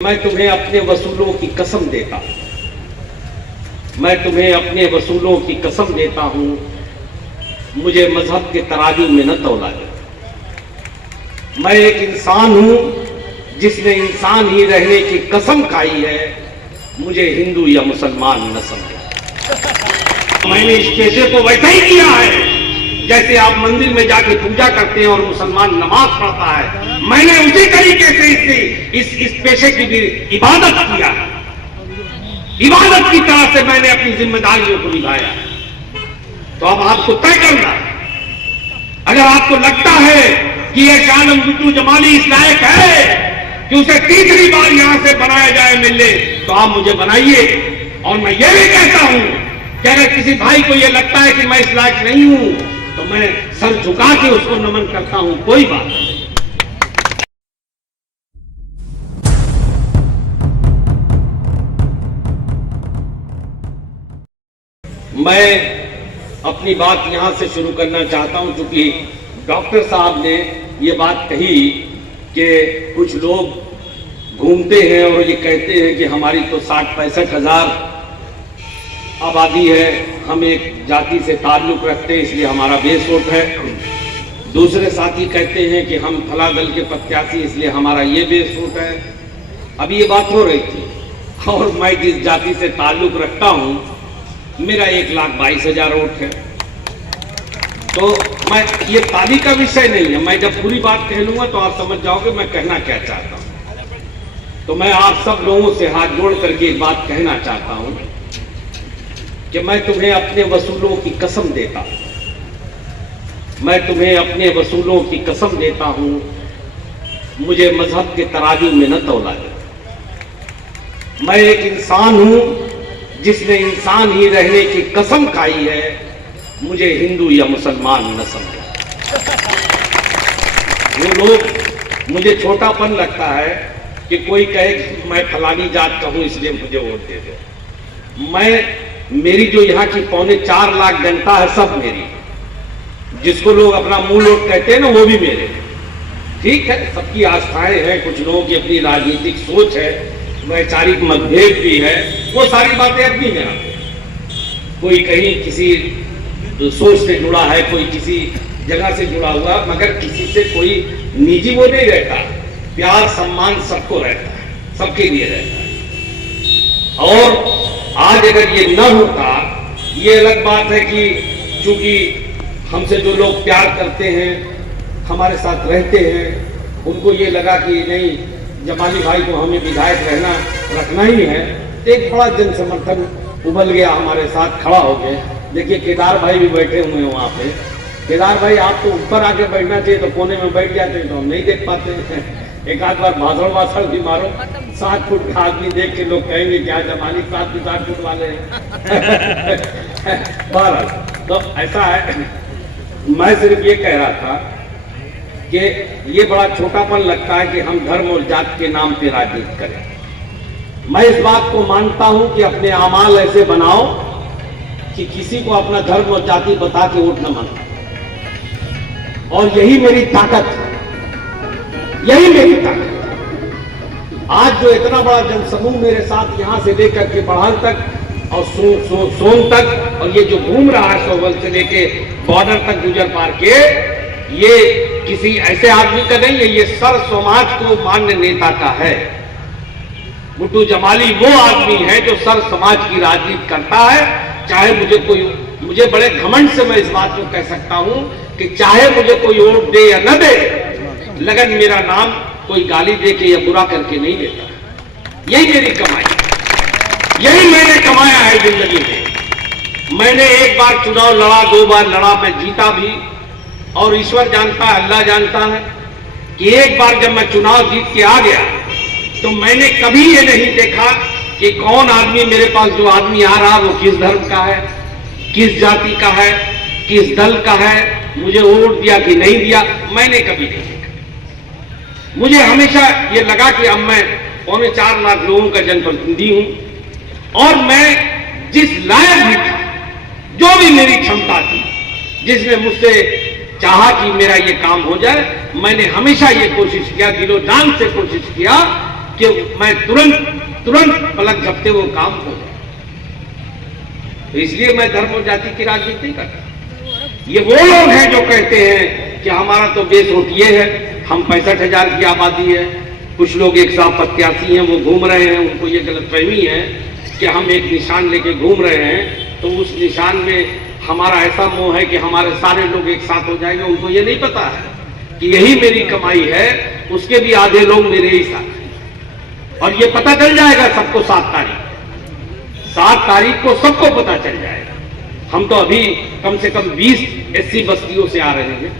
मैं तुम्हें अपने वसूलों की कसम देता हूं, मैं तुम्हें अपने वसूलों की कसम देता हूं, मुझे मजहब के तराजू में न तौला जाए। मैं एक इंसान हूं जिसने इंसान ही रहने की कसम खाई है, मुझे हिंदू या मुसलमान न समझा। मैंने इस पेशे को वैसा ही किया है जैसे आप मंदिर में जाके पूजा करते हैं और मुसलमान नमाज पढ़ता है, मैंने उसी तरीके से इस पेशे की भी इबादत किया। इबादत की तरह से मैंने अपनी जिम्मेदारियों को निभाया। तो अब आपको तय करना है, अगर आपको लगता है कि ये शाह आलम गुड्डू जमाली इस लायक है कि उसे तीसरी बार यहां से बनाया जाए मिले, तो आप मुझे बनाइए। और मैं ये भी कहता हूं कि अगर किसी भाई को ये लगता है कि मैं इस लायक नहीं हूं, तो मैं सर झुका के उसको नमन करता हूं, कोई बात नहीं। मैं अपनी बात यहां से शुरू करना चाहता हूं, क्योंकि डॉक्टर साहब ने ये बात कही कि कुछ लोग घूमते हैं और ये कहते हैं कि हमारी तो 60-65 हजार आबादी है, हम एक जाति से ताल्लुक रखते हैं इसलिए हमारा बेस वोट है। दूसरे साथी कहते हैं कि हम फला दल के प्रत्याशी इसलिए हमारा ये बेस वोट है। अभी ये बात हो रही थी, और मैं जिस जाति से ताल्लुक रखता हूं मेरा 1,22,000 वोट है। तो मैं ये ताली का विषय नहीं है, मैं जब पूरी बात कह लूंगा तो आप समझ जाओगे मैं कहना क्या चाहता हूं। तो मैं आप सब लोगों से हाथ जोड़ करके एक बात कहना चाहता हूं कि मैं तुम्हें अपने वसूलों की कसम देता हूं, मैं तुम्हें अपने वसूलों की कसम देता हूं, मुझे मजहब के तराजू में न तौला जाए। मैं एक इंसान हूं जिसने इंसान ही रहने की कसम खाई है, मुझे हिंदू या मुसलमान न समझा। वो लोग, मुझे छोटापन लगता है कि कोई कहे कि मैं फलानी जात का हूं इसलिए मुझे वोट दे दो। मेरी जो यहाँ की 4.25 लाख जनता है सब मेरी, जिसको लोग अपना मूल वोट कहते हैं ना वो भी मेरे। ठीक है, सबकी आस्थाएं हैं, कुछ लोगों की अपनी राजनीतिक सोच है, वैचारिक मतभेद भी है, वो सारी बातें अपनी हैं। कोई कहीं किसी सोच से जुड़ा है, कोई किसी जगह से जुड़ा हुआ, मगर किसी से कोई निजी वो नहीं रहता। प्यार सम्मान सबको रहता है, सबके लिए रहता है। और आज अगर ये न होता, ये अलग बात है कि चूंकि हमसे जो लोग प्यार करते हैं, हमारे साथ रहते हैं, उनको ये लगा कि नहीं जमाली भाई को हमें विधायक रखना ही है, एक बड़ा जन समर्थन उबल गया, हमारे साथ खड़ा हो गए। देखिए केदार भाई भी बैठे हुए हैं वहां पे। केदार भाई आप तो ऊपर आके बैठना चाहिए, तो कोने में बैठ जाते तो हम नहीं देख पाते हैं। एक आध बार भाषण भी मारो, 7 फुट का आदमी देख के लोग कहेंगे क्या जमाली 7 फुट वाले हैं। तो ऐसा है, मैं सिर्फ ये कह रहा था कि ये बड़ा छोटापन लगता है कि हम धर्म और जाति के नाम पे राजनीति करें। मैं इस बात को मानता हूं कि अपने अमाल ऐसे बनाओ कि किसी को अपना धर्म और जाति बता के वोट न मांगो, और यही मेरी ताकत है, यही मेरी ताकत। आज जो इतना बड़ा जनसमूह मेरे साथ यहां से लेकर के बढ़ाल तक और सोन तक, और ये जो घूम रहा है सोबल से लेके बॉर्डर तक गुजर पार के, ये किसी ऐसे आदमी का नहीं है, ये सर समाज को मान्य नेता का है। गुड्डू जमाली वो आदमी है जो सर समाज की राजनीति करता है। चाहे मुझे बड़े घमंड से मैं इस बात को कह सकता हूं कि चाहे मुझे कोई वोट दे या न दे, लगन मेरा नाम कोई गाली दे के या बुरा करके नहीं देता। यही मेरी कमाई, यही मैंने कमाया है जिंदगी में। मैंने एक बार चुनाव लड़ा, 2 बार लड़ा, मैं जीता भी, और ईश्वर जानता है, अल्लाह जानता है कि एक बार जब मैं चुनाव जीत के आ गया तो मैंने कभी ये नहीं देखा कि कौन आदमी मेरे पास, जो आदमी आ रहा वो किस धर्म का है, किस जाति का है, किस दल का है, मुझे वोट दिया कि नहीं दिया, मैंने कभी नहीं देखा। मुझे हमेशा ये लगा कि अब मैं 4.25 लाख लोगों का जनप्रतिनिधि हूं, और मैं जिस लायक भी था, जो भी मेरी क्षमता थी, जिसने मुझसे चाहा कि मेरा ये काम हो जाए, मैंने हमेशा ये कोशिश किया, दिलो जान से कोशिश किया कि मैं तुरंत पलक झपते वो काम हो जाए। तो इसलिए मैं धर्म और जाति की राजनीति नहीं करता। ये वो लोग हैं जो कहते हैं कि हमारा तो बेस वोट ये है, हम 65,000 की आबादी है, कुछ लोग 187 हैं, वो घूम रहे हैं, उनको ये गलतफहमी है कि हम एक निशान लेके घूम रहे हैं, तो उस निशान में हमारा ऐसा मोह है कि हमारे सारे लोग एक साथ हो जाएंगे। उनको ये नहीं पता है कि यही मेरी कमाई है, उसके भी आधे लोग मेरे ही साथ हैं। और ये पता चल जाएगा सबको 7 तारीख को सबको पता चल जाएगा। हम तो अभी कम से कम 20 SC बस्तियों से आ रहे हैं,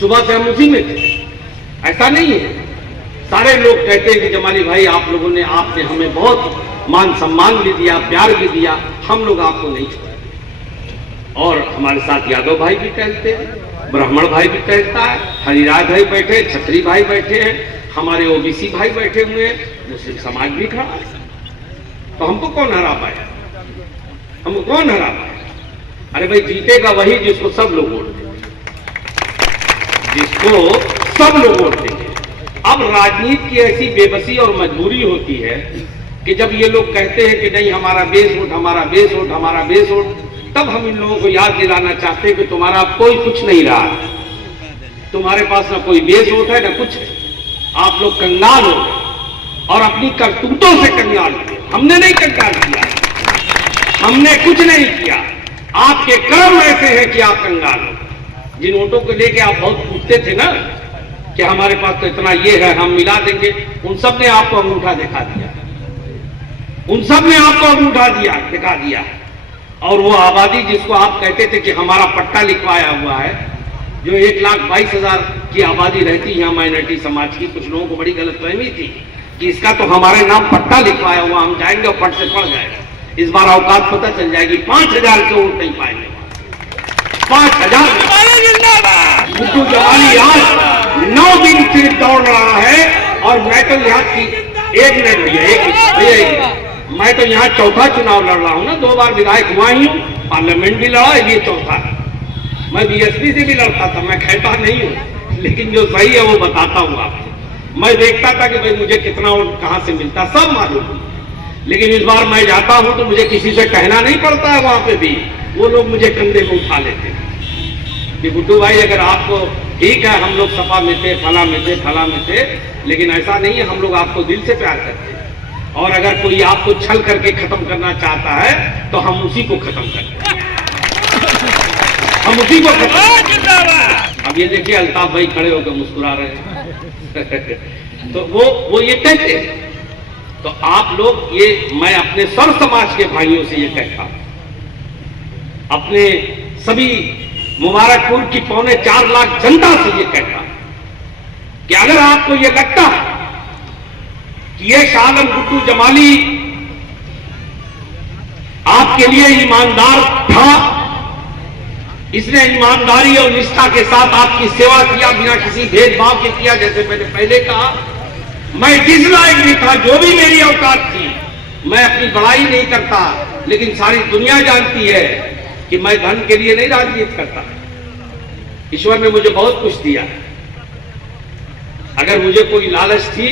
सुबह से हम उसी में थे। ऐसा नहीं है, सारे लोग कहते हैं कि जमाली भाई आप लोगों ने, आपने हमें बहुत मान सम्मान भी दिया, प्यार भी दिया, हम लोग आपको नहीं छोड़े। और हमारे साथ यादव भाई भी टहलते हैं, ब्राह्मण भाई भी टहलता है, हरिराज भाई बैठे, छत्री भाई बैठे हैं, हमारे OBC भाई बैठे हुए हैं, मुस्लिम समाज भी खड़ा है। तो हमको कौन हरा पाया? हमको कौन हरा पाया? अरे भाई जीतेगा वही जिसको सब लोग वोट देंगे, जिसको सब लोग वोट देंगे। अब राजनीति की ऐसी बेबसी और मजबूरी होती है कि जब ये लोग कहते हैं कि नहीं हमारा बेस वोट, हमारा बेस वोट, हमारा बेस वोट, तब हम इन लोगों को याद दिलाना चाहते हैं कि तुम्हारा कोई कुछ नहीं रहा, तुम्हारे पास ना कोई बेस वोट है ना कुछ है, आप लोग कंगाल हो गए और अपनी करतूतों से कंगाल हुए। हमने नहीं कंगाल किया, हमने कुछ नहीं किया, आपके कर्म ऐसे हैं कि आप कंगाल हो। जिन वोटों को लेके आप बहुत पूछते थे ना कि हमारे पास तो इतना ये है, हम मिला देंगे, उन सब ने आपको अंगूठा दिखा दिया, उन सब ने आपको अंगूठा दिखा दिया। और वो आबादी जिसको आप कहते थे कि हमारा पट्टा लिखवाया हुआ है, जो 1,22,000 की आबादी रहती है माइनॉरिटी समाज की, कुछ लोगों को बड़ी गलतफहमी थी कि इसका तो हमारे नाम पट्टा लिखवाया हुआ, हम जाएंगे और पट से पड़ जाएगा। इस बार औकात पता चल जाएगी, 5,000 के वोट नहीं पाएंगे, 5,000। गुड्डू जमाली आज 9 दिन सिर्फ दौड़ रहा है और मैं तो यहाँ की 1 मिनट भैया, मैं तो यहाँ चौथा चुनाव लड़ रहा हूँ ना, 2 बार विधायक हुआ ही हूँ, पार्लियामेंट भी लड़ा, ये चौथा है। मैं BSP से भी लड़ता था, मैं कहता नहीं हूँ, लेकिन जो सही है वो बताता हूँ आपको। मैं देखता था कि भाई मुझे कितना वोट कहाँ से मिलता, सब मालूम। लेकिन इस बार मैं जाता हूं तो मुझे किसी से कहना नहीं पड़ता है, वहां पे भी वो लोग मुझे कंधे पे उठा लेते हैं कि गुड्डू भाई अगर आपको ठीक है, हम लोग सपा में थे, फला में थे, लेकिन ऐसा नहीं है, हम लोग आपको दिल से प्यार करते हैं। और अगर कोई आपको छल करके खत्म करना चाहता है तो हम उसी को खत्म करते हैं, हम उसी को खत्म। अब ये देखिए अल्ताफ भाई खड़े होकर मुस्कुरा रहे हैं तो वो ये कहते हैं। तो आप लोग ये, मैं अपने सर्व समाज के भाइयों से ये कहता हूं, अपने सभी मुबारकपुर की 4.25 लाख जनता से ये कहता कि अगर आपको ये लगता है कि ये शाह आलम गुड्डू जमाली आपके लिए ईमानदार था, इसने ईमानदारी और निष्ठा के साथ आपकी सेवा किया, बिना किसी भेदभाव के किया, जैसे मैंने पहले कहा, मैं जिस लायक भी था, जो भी मेरी औकात थी, मैं अपनी बड़ाई नहीं करता, लेकिन सारी दुनिया जानती है कि मैं धन के लिए नहीं राजनीति करता। ईश्वर ने मुझे बहुत कुछ दिया, अगर मुझे कोई लालच थी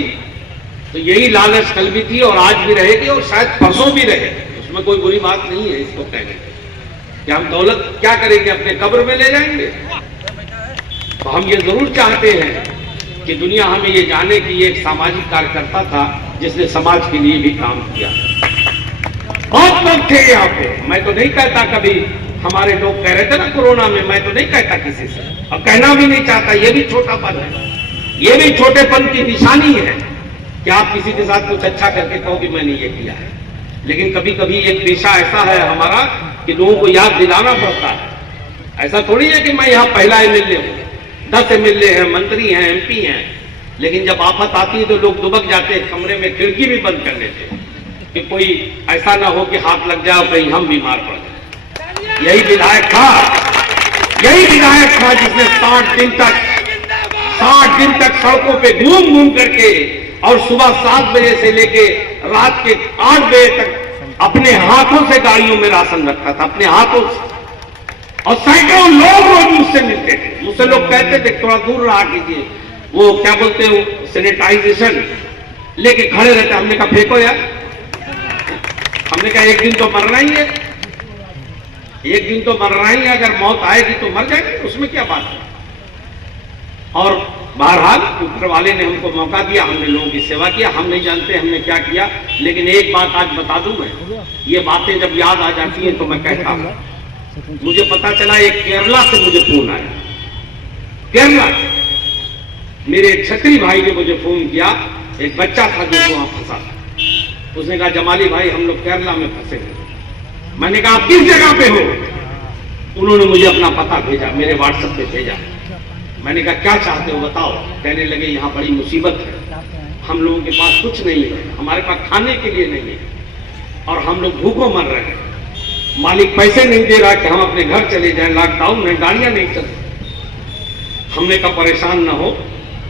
तो यही लालच कल भी थी और आज भी रहेगी और शायद परसों भी रहे, उसमें कोई बुरी बात नहीं है इसको कहने कि हम दौलत क्या करेंगे, अपने कब्र में ले जाएंगे। तो हम ये जरूर चाहते हैं कि दुनिया हमें ये जाने कि ये एक सामाजिक कार्यकर्ता था जिसने समाज के लिए भी काम किया। बहुत लोग थे यहाँ पे, मैं तो नहीं कहता, कभी हमारे लोग कह रहे थे ना कोरोना में, मैं तो नहीं कहता किसी से, अब कहना भी नहीं चाहता, ये भी छोटापन है, ये भी छोटेपन की निशानी है कि आप किसी के साथ कुछ अच्छा करके कहो कि मैंने ये किया है। लेकिन कभी कभी एक पेशा ऐसा है हमारा कि लोगों को याद दिलाना पड़ता है। ऐसा थोड़ी है कि मैं यहाँ पहला MLA हूँ, 10 MLA हैं, मंत्री हैं, MP हैं, लेकिन जब आफत आती है तो लोग दुबक जाते हैं, कमरे में खिड़की भी बंद कर लेते हैं कि कोई ऐसा ना हो कि हाथ लग जाए और कहीं हम बीमार पड़ जाए। यही विधायक था जिसने 60 दिन तक सड़कों पे घूम घूम करके और सुबह 7 बजे से लेके रात के 8 बजे तक अपने हाथों से गाड़ियों में राशन रखता था, अपने हाथों से। और सैकड़ों लोग रोज मुझसे मिलते थे, मुझसे लोग कहते थे थोड़ा दूर रहा कीजिए, वो क्या बोलते हैं सैनिटाइजेशन, लेके खड़े रहते। हमने कहा फेंको यार, हमने कहा एक दिन तो मरना ही है, एक दिन तो मरना ही है, अगर मौत आएगी तो मर जाएंगे, उसमें क्या बात है। और बहरहाल ऊपर वाले ने हमको मौका दिया, हमने लोगों की सेवा किया। हम नहीं जानते हमने क्या किया, लेकिन एक बात आज बता दूं मैं, ये बातें जब याद आ जाती हैं तो मैं कहता हूं। मुझे पता चला एक केरला से मुझे फोन आया, केरला से मेरे छत्री भाई ने मुझे फोन किया। एक बच्चा था जो वहां फंसा, उसने कहा जमाली भाई हम लोग केरला में फंसे हैं। मैंने कहा आप किस जगह पे हो? उन्होंने मुझे अपना पता भेजा, मेरे व्हाट्सएप पे भेजा। मैंने कहा क्या चाहते हो बताओ। कहने लगे यहाँ बड़ी मुसीबत है, हम लोगों के पास कुछ नहीं है, हमारे पास खाने के लिए नहीं है और हम लोग भूखों मर रहे हैं। मालिक पैसे नहीं दे रहा कि हम अपने घर चले जाएं, लॉकडाउन है, गाड़ियां नहीं चलती। हमने कहा परेशान ना हो,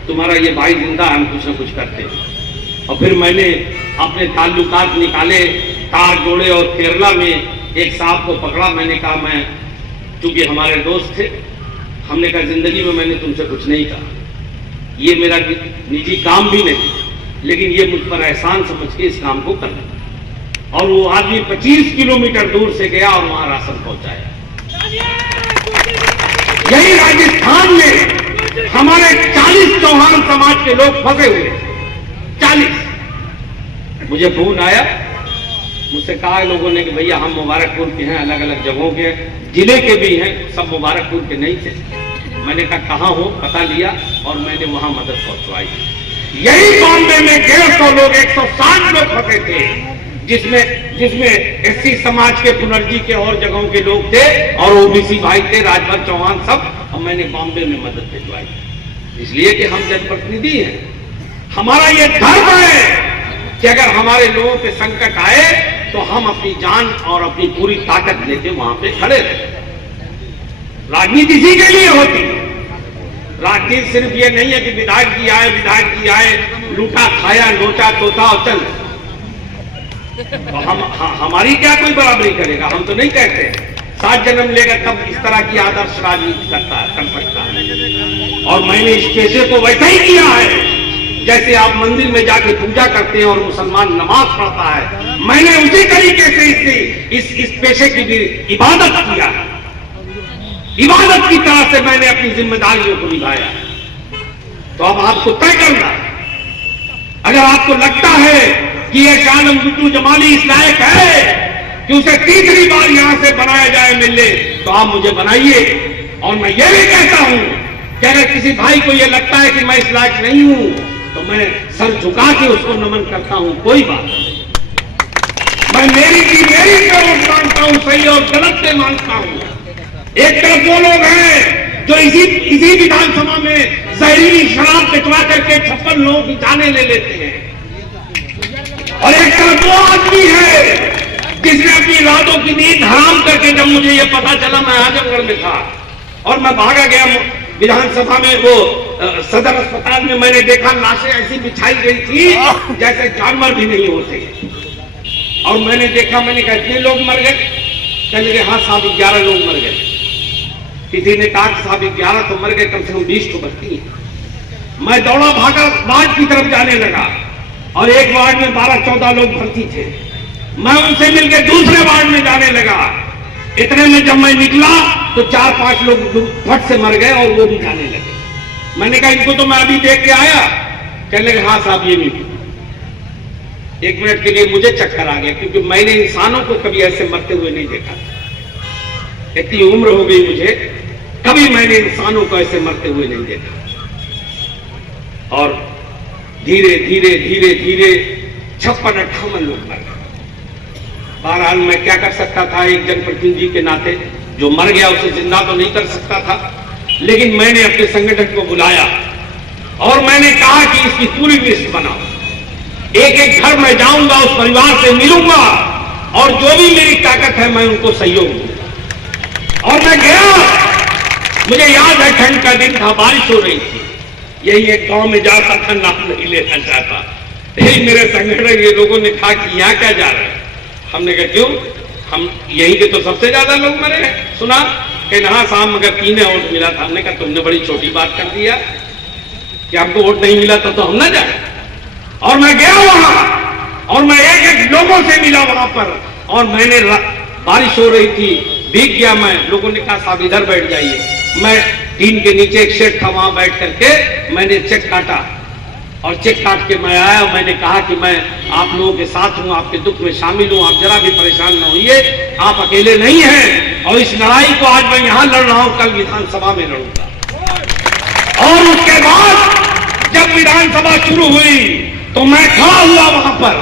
तुम्हारा ये भाई जिंदा है, हम कुछ ना कुछ करते हैं। और फिर मैंने अपने ताल्लुकात निकाले, तार जोड़े और केरला में एक साहब को पकड़ा। मैंने कहा मैं, चूंकि हमारे दोस्त थे, हमने कहा जिंदगी में मैंने तुमसे कुछ नहीं कहा, ये मेरा निजी काम भी नहीं, लेकिन ये मुझ पर एहसान समझ के इस काम को करना। और वो आदमी 25 किलोमीटर दूर से गया और वहां राशन पहुंचाया। यही राजस्थान में हमारे 40 चौहान समाज के लोग फंसे हुए, 40। मुझे फोन आया, मुझसे कहा लोगों ने कि भैया हम मुबारकपुर के हैं, अलग अलग जगहों के, जिले के भी हैं, सब मुबारकपुर के नहीं थे। मैंने कहा कहाँ हो, पता लिया और मैंने वहां मदद पहुंचवाई। यही बॉम्बे में 150 लोग, 160 लोग फंसे थे, जिसमें एससी समाज के, पुनर्जी के और जगहों के लोग थे और ओबीसी भाई थे, राजभर चौहान सब। और मैंने बॉम्बे में मदद भिजवाई, इसलिए कि हम जनप्रतिनिधि हैं। हमारा ये धर्म है कि अगर हमारे लोगों पे संकट आए तो हम अपनी जान और अपनी पूरी ताकत लेके वहां पे खड़े रहे। राजनीति इसी के लिए होती है। राजनीति सिर्फ ये नहीं है कि विधायक जी आए, लूटा खाया, नोचा तोता और चल। तो हमारी क्या कोई बराबरी करेगा? हम तो नहीं कहते 7 जन्म लेगा तब इस तरह की आदर्श राजनीति कर सकता है। और मैंने इस पेशे को वैसा ही किया है जैसे आप मंदिर में जाके पूजा करते हैं और मुसलमान नमाज पढ़ता है, मैंने उसी तरीके से इस पेशे की भी इबादत किया। इबादत की तरह से मैंने अपनी जिम्मेदारियों को निभाया। तो अब आपको तय करना है, अगर आपको लगता है कि ये शाह आलम गुड्डू जमाली इस लायक है कि उसे तीसरी बार यहां से बनाया जाए मिले, तो आप मुझे बनाइए। और मैं ये भी कहता हूं कि अगर किसी भाई को ये लगता है कि मैं इस लायक नहीं हूं, तो मैं सर झुका के उसको नमन करता हूं, कोई बात नहीं। मैं मेरी तरफ मानता हूं, सही और गलत से मानता हूं। एक तरफ वो लोग हैं जो इसी विधानसभा में जहरीली शराब पिटवा करके 56 लोगों की जानें ले लेते हैं, और एक तरफ वो आदमी है जिसने अपनी रातों की नींद हराम करके, जब मुझे ये पता चला, मैं आजमगढ़ में था और मैं भागा गया विधानसभा में, वो सदर अस्पताल में मैंने देखा लाशें ऐसी बिछाई गई थी जैसे जानवर भी नहीं होते। और मैंने देखा, मैंने कहा इतने लोग मर गए? कहने लगे हाँ साहब 11 लोग मर गए। किसी ने कहा साहब 11 तो मर गए, कम से कम 20 तो बचती है। मैं दौड़ा भागा वार्ड की तरफ जाने लगा और एक वार्ड में 12-14 लोग भर्ती थे। मैं उनसे मिलकर दूसरे वार्ड में जाने लगा। इतने में जब मैं निकला तो 4-5 लोग फट से मर गए और वो भी जाने लगे। मैंने कहा इनको तो मैं अभी देख के आया। कहने लगे हाँ साहब ये भी। 1 मिनट के लिए मुझे चक्कर आ गया, क्योंकि मैंने इंसानों को कभी ऐसे मरते हुए नहीं देखा। इतनी उम्र हो गई मुझे, कभी मैंने इंसानों को ऐसे मरते हुए नहीं देखा। और धीरे धीरे 56-58 लोग मर गए। बहरहाल मैं क्या कर सकता था, एक जनप्रतिनिधि के नाते, जो मर गया उसे जिंदा तो नहीं कर सकता था, लेकिन मैंने अपने संगठन को बुलाया और मैंने कहा कि इसकी पूरी लिस्ट बनाओ। एक घर में जाऊंगा, उस परिवार से मिलूंगा और जो भी मेरी ताकत है मैं उनको सहयोग दूंगा। और मैं गया, मुझे याद है ठंड का दिन था, बारिश हो रही थी। यही एक गांव में जाता था, नाम नहीं लेना चाहता। यही मेरे संगठन के लोगों ने कहा कि यहाँ क्या जा रहे हैं? हमने कहा क्यों, हम यहीं के तो सबसे ज्यादा लोग मरे हैं। सुना कि हाँ साहब मगर 3 वोट मिला था। हमने कहा तुमने बड़ी छोटी बात कर दिया कि हमको वोट नहीं मिला तो हम ना जाए। और मैं गया वहां और मैं एक एक लोगों से मिला वहां पर, और मैंने बारिश हो रही थी, भीग गया मैं। लोगों ने कहा साहब इधर बैठ जाइए। मैं टीन के नीचे एक शेड था, वहां बैठ करके मैंने चेक काटा, और चेक काट के मैं आया। मैंने कहा कि मैं आप लोगों के साथ हूं, आपके दुख में शामिल हूं, आप जरा भी परेशान ना होइए, आप अकेले नहीं हैं, और इस लड़ाई को आज मैं यहां लड़ रहा हूं, कल विधानसभा में लड़ूंगा। और उसके बाद जब विधानसभा शुरू हुई तो मैं खड़ा हुआ वहां पर,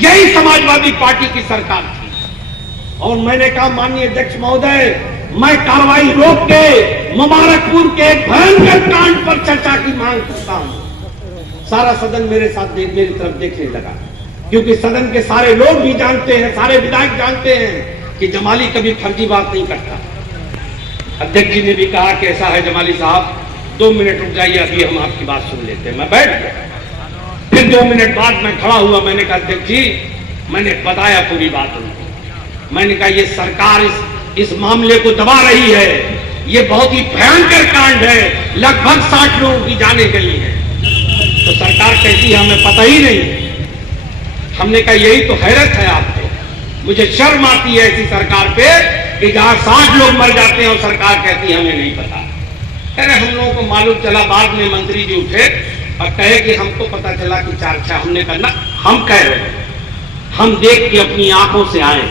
यही समाजवादी पार्टी की सरकार थी, और मैंने कहा माननीय अध्यक्ष महोदय, मैं कार्रवाई रोक के मुबारकपुर के भयंकर कांड पर चर्चा की मांग करता हूं। सारा सदन मेरे साथ मेरी तरफ देखने लगा, क्योंकि सदन के सारे लोग भी जानते हैं, सारे विधायक जानते हैं कि जमाली कभी फर्जी बात नहीं करता। अध्यक्ष जी ने भी कहा कि ऐसा है जमाली साहब, 2 मिनट रुक जाइए, अभी हम आपकी बात सुन लेते हैं। मैं बैठ गया। फिर 2 मिनट बाद मैं खड़ा हुआ। मैंने कहा अध्यक्ष जी, मैंने बताया पूरी बात उनको। मैंने कहा ये सरकार इस मामले को दबा रही है, ये बहुत ही भयंकर कांड है, लगभग 60 लोगों की जाने गई है। तो सरकार कहती है हमें पता ही नहीं। हमने कहा यही तो हैरत है आपको, मुझे शर्म आती है ऐसी सरकार पे कि जहां 60 लोग मर जाते हैं और सरकार कहती है हमें नहीं पता। अरे हम लोगों को मालूम चला, बाद में मंत्री जी उठे और कहे कि हमको पता चला कि 4-6। हमने कहा ना, हम कह रहे हैं, हम देख के अपनी आंखों से आए।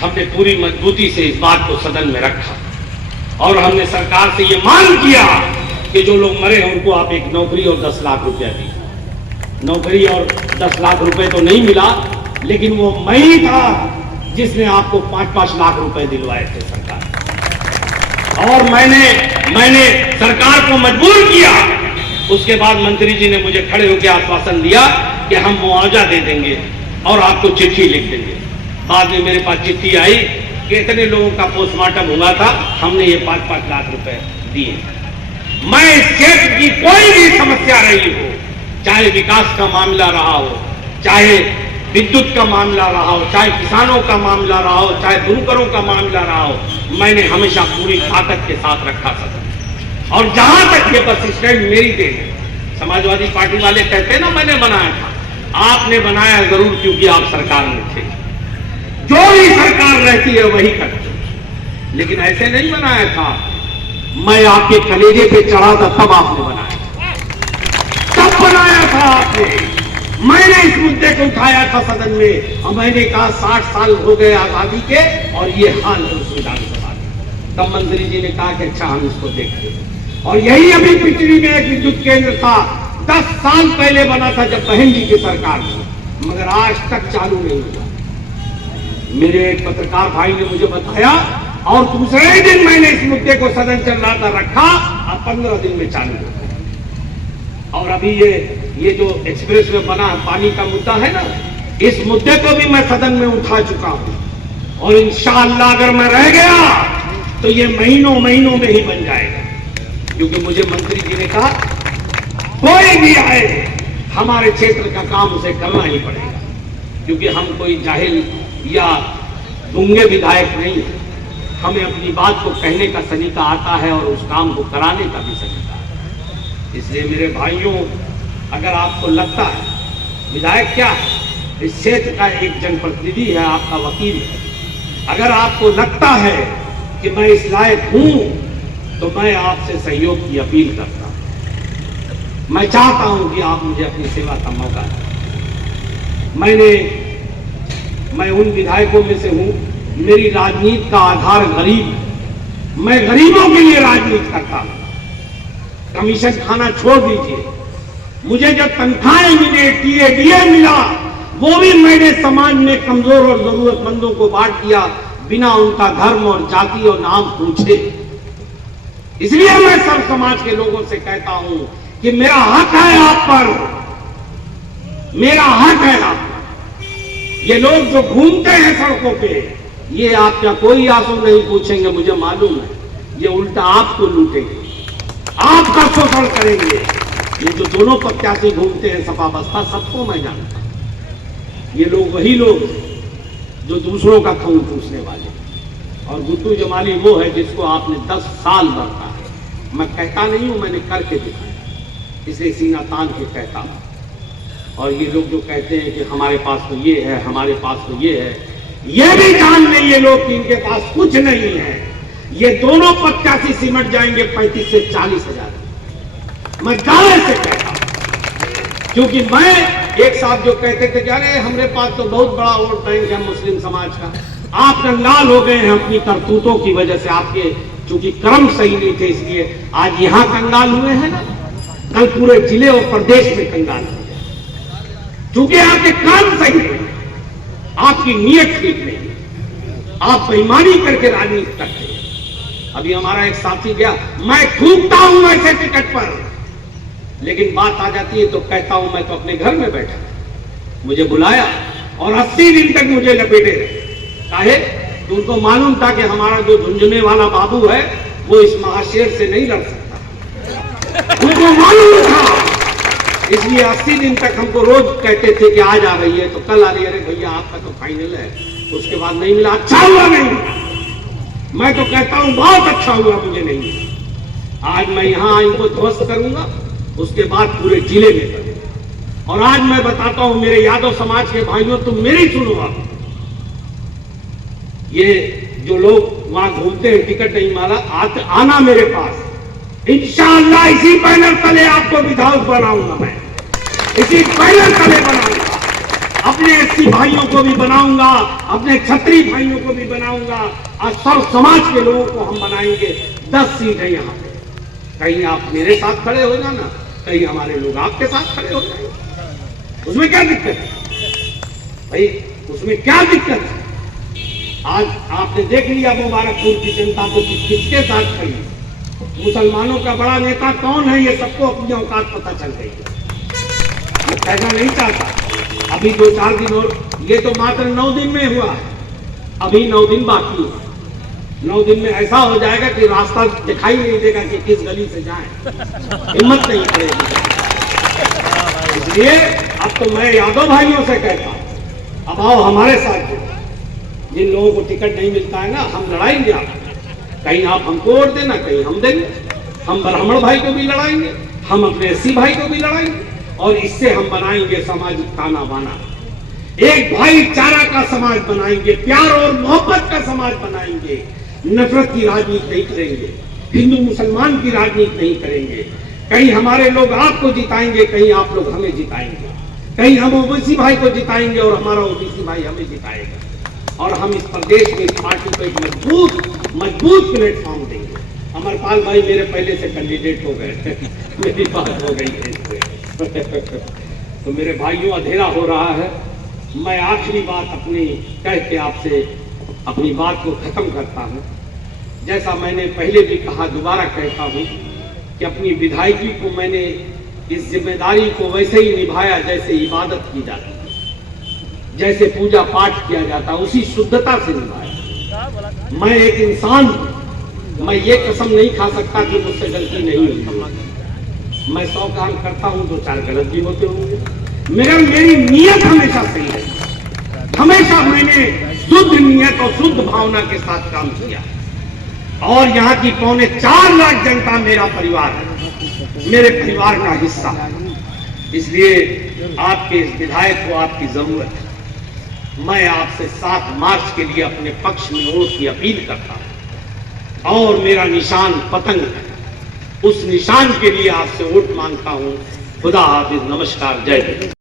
हमने पूरी मजबूती से इस बात को सदन में रखा, और हमने सरकार से ये मांग किया कि जो लोग मरे हैं उनको आप एक नौकरी और 10 लाख रुपया दी। नौकरी और 10 लाख रुपए तो नहीं मिला, लेकिन वो मैं ही था जिसने आपको 5-5 लाख रुपए दिलवाए थे सरकार। और मैंने सरकार को मजबूर किया। उसके बाद मंत्री जी ने मुझे खड़े होकर आश्वासन दिया कि हम मुआवजा दे देंगे और आपको चिट्ठी लिख देंगे। बाद में मेरे पास चिट्ठी आई कि इतने लोगों का पोस्टमार्टम हुआ था, हमने ये 5-5 लाख रुपए दिए। मैं इस क्षेत्र की कोई भी समस्या रही हो, चाहे विकास का मामला रहा हो, चाहे विद्युत का मामला रहा हो, चाहे किसानों का मामला रहा हो, चाहे बुनकरों का मामला रहा हो, मैंने हमेशा पूरी ताकत के साथ रखा सदन। और जहां तक ये परसिस्टेंट मेरी देन है, समाजवादी पार्टी वाले कहते ना मैंने बनाया था, आपने बनाया जरूर, क्योंकि आप सरकार में थे। जो भी सरकार रहती है वही करती, लेकिन ऐसे नहीं बनाया था। मैं आपके कलेजे पे चढ़ा था तब आपने बनाया, तब बनाया था आपने। मैंने इस मुद्दे को उठाया था सदन में, और मैंने कहा 60 साल हो गए आजादी के और ये हाल है उस विधानसभा में। तब मंत्री जी ने कहा कि अच्छा हम इसको देखते हैं। और यही अभी पिछड़ी में एक विद्युत केंद्र था, 10 साल पहले बना था जब बहन जी की सरकार थी, मगर आज तक चालू नहीं हुआ। मेरे एक पत्रकार भाई ने मुझे बताया, और दूसरे ही दिन मैंने इस मुद्दे को सदन चल रहा था रखा, और 15 दिन में चालू हो गया। और अभी ये जो एक्सप्रेस में बना है पानी का मुद्दा है ना, इस मुद्दे को भी मैं सदन में उठा चुका हूं, और इंशाअल्लाह अगर मैं रह गया तो ये महीनों महीनों में ही बन जाएगा। क्योंकि मुझे मंत्री जी ने कहा कोई भी आए हमारे क्षेत्र का काम उसे करना ही पड़ेगा, क्योंकि हम कोई जाहिल या गूंगे विधायक नहीं है। हमें अपनी बात को कहने का सलीका आता है और उस काम को कराने का भी सलीका है। इसलिए मेरे भाइयों, अगर आपको लगता है विधायक क्या है, इस क्षेत्र का एक जनप्रतिनिधि है, आपका वकील है, अगर आपको लगता है कि मैं इस लायक हूं, तो मैं आपसे सहयोग की अपील करता हूं। मैं चाहता हूं कि आप मुझे अपनी सेवा का मौका दें। मैं उन विधायकों में से हूं, मेरी राजनीति का आधार गरीब है। मैं गरीबों के लिए राजनीति करता हूं। कमीशन खाना छोड़ दीजिए, मुझे जब तनख्वाहें मिले, टीए मिला, वो भी मैंने समाज में कमजोर और जरूरतमंदों को बांट दिया, बिना उनका धर्म और जाति और नाम पूछे। इसलिए मैं सब समाज के लोगों से कहता हूं कि मेरा हक है आप पर, मेरा हक है आप पर। ये लोग जो घूमते हैं सड़कों पे, ये आपका कोई आंसू नहीं पूछेंगे, मुझे मालूम है। ये उल्टा आपको लूटेंगे, आपका शोषण करेंगे। ये जो दोनों प्रत्याशी घूमते हैं सपा बसपा, सबको मैं जानता हूं। ये लोग वही लोग जो दूसरों का खून चूसने वाले। और गुड्डू जमाली वो है जिसको आपने 10 साल बरता है। मैं कहता नहीं हूं, मैंने करके दिखाया, इसलिए सीना तान के कहता हूं। और ये लोग जो कहते हैं कि हमारे पास तो ये है, हमारे पास तो ये है, ये भी जान लें ये लोग कि इनके पास कुछ नहीं है। ये दोनों 85 सिमट जाएंगे 35 से 40 हजार। मैं दावे से कहता हूं, क्योंकि मैं एक साहब जो कहते थे कि अरे हमारे पास तो बहुत बड़ा वोट बैंक है मुस्लिम समाज का, आप कंगाल हो गए हैं अपनी करतूतों की वजह से, आपके चूंकि कर्म सही नहीं थे इसलिए आज यहां कंगाल हुए हैं ना, कल पूरे जिले और प्रदेश में कंगाल हुए, क्योंकि आपके काम सही नहीं, आपकी नीयत ठीक नहीं, आप बेईमानी करके राजनीति करते हैं। अभी हमारा एक साथी गया, मैं थूकता हूं ऐसे टिकट पर, लेकिन बात आ जाती है तो कहता हूं मैं तो अपने घर में बैठा, मुझे बुलाया और 80 दिन तक मुझे लपेटे रहे। काहे? तो उनको मालूम था कि हमारा जो झुंझुने वाला बाबू है वो इस महाशेर से नहीं लड़ सकता, उनको मालूम था, इसलिए 80 दिन तक हमको रोज कहते थे कि आज आ रही है, तो कल आ रही है, अरे भैया आपका तो फाइनल है, उसके बाद नहीं मिला, अच्छा हुआ नहीं। मैं तो कहता हूं बहुत अच्छा हुआ मुझे नहीं। आज मैं यहां इनको ध्वस्त करूंगा, उसके बाद पूरे जिले में करूंगा। और आज मैं बताता हूं मेरे यादव समाज के भाइयों, तुम मेरी सुनो, ये जो लोग वहां घूमते हैं टिकट नहीं मारा, आना मेरे पास, इंशाअल्लाह इसी बैनर तले आपको विधायक बनाऊंगा, मैं इसी बैनर तले बनाऊंगा, अपने एससी भाइयों को भी बनाऊंगा, अपने क्षत्रिय भाइयों को भी बनाऊंगा, और सर्व समाज के लोगों को हम बनाएंगे। 10 सीट है यहाँ पे, कहीं आप मेरे साथ खड़े हो जाना, कहीं हमारे लोग आपके साथ खड़े हो जाएंगे, उसमें क्या दिक्कत है भाई, उसमें क्या दिक्कत है? आज आपने देख लिया मुबारकपुर की जनता को कि किसके साथ खड़ी, मुसलमानों का बड़ा नेता कौन है ये सबको अपनी औकात पता चल गई है। मैं कहना नहीं चाहता, अभी 2-4 दिन और, ये तो मात्र 9 दिन में हुआ है, अभी 9 दिन बाकी है। 9 दिन में ऐसा हो जाएगा कि रास्ता दिखाई नहीं देगा कि किस गली से जाएं, हिम्मत नहीं पड़ेगी। इसलिए अब तो मैं यादव भाइयों से कहता हूं, अब आओ हमारे साथ जुड़ो। जिन लोगों को टिकट नहीं मिलता है ना, हम लड़ाएंगे आप, कहीं आप हमको वोट देना, कहीं हम देंगे, हम ब्राह्मण भाई को भी लड़ाएंगे, हम अपने एससी भाई को भी लड़ाएंगे, और इससे हम बनाएंगे सामाजिक ताना बाना, एक भाईचारा का समाज बनाएंगे, प्यार और मोहब्बत का समाज बनाएंगे, नफरत की राजनीति नहीं करेंगे, हिंदू मुसलमान की राजनीति नहीं करेंगे। कहीं हमारे लोग आपको जिताएंगे, कहीं आप लोग हमें जिताएंगे, कहीं हम ओबीसी भाई को जिताएंगे और हमारा ओबीसी भाई हमें जिताएगा, और हम इस प्रदेश में इस पार्टी को एक मजबूत प्लेटफॉर्म देंगे। अमरपाल भाई मेरे पहले से कैंडिडेट हो गए मेरी बात हो गई है इससे तो मेरे भाइयों अंधेरा हो रहा है, मैं आखिरी बात अपनी कह के आपसे अपनी बात को खत्म करता हूं। जैसा मैंने पहले भी कहा, दोबारा कहता हूं कि अपनी विधायकी को मैंने इस जिम्मेदारी को वैसे ही निभाया जैसे इबादत की जाती, जैसे पूजा पाठ किया जाता, उसी शुद्धता से निभाया। मैं एक इंसान, मैं ये कसम नहीं खा सकता कि मुझसे गलती नहीं होती, मैं 100 काम करता हूं, 2-4 गलत भी होते होंगे, मगर मेरी नीयत हमेशा सही है, हमेशा मैंने शुद्ध नीयत और शुद्ध भावना के साथ काम किया, और यहाँ की 4.25 लाख जनता मेरा परिवार है, मेरे परिवार का हिस्सा है। इसलिए आपके इस विधायक को आपकी जरूरत है। मैं आपसे 7 मार्च के लिए अपने पक्ष में वोट की अपील करता हूं, और मेरा निशान पतंग है, उस निशान के लिए आपसे वोट मांगता हूं। खुदा हाफिज, नमस्कार, जय हिंद।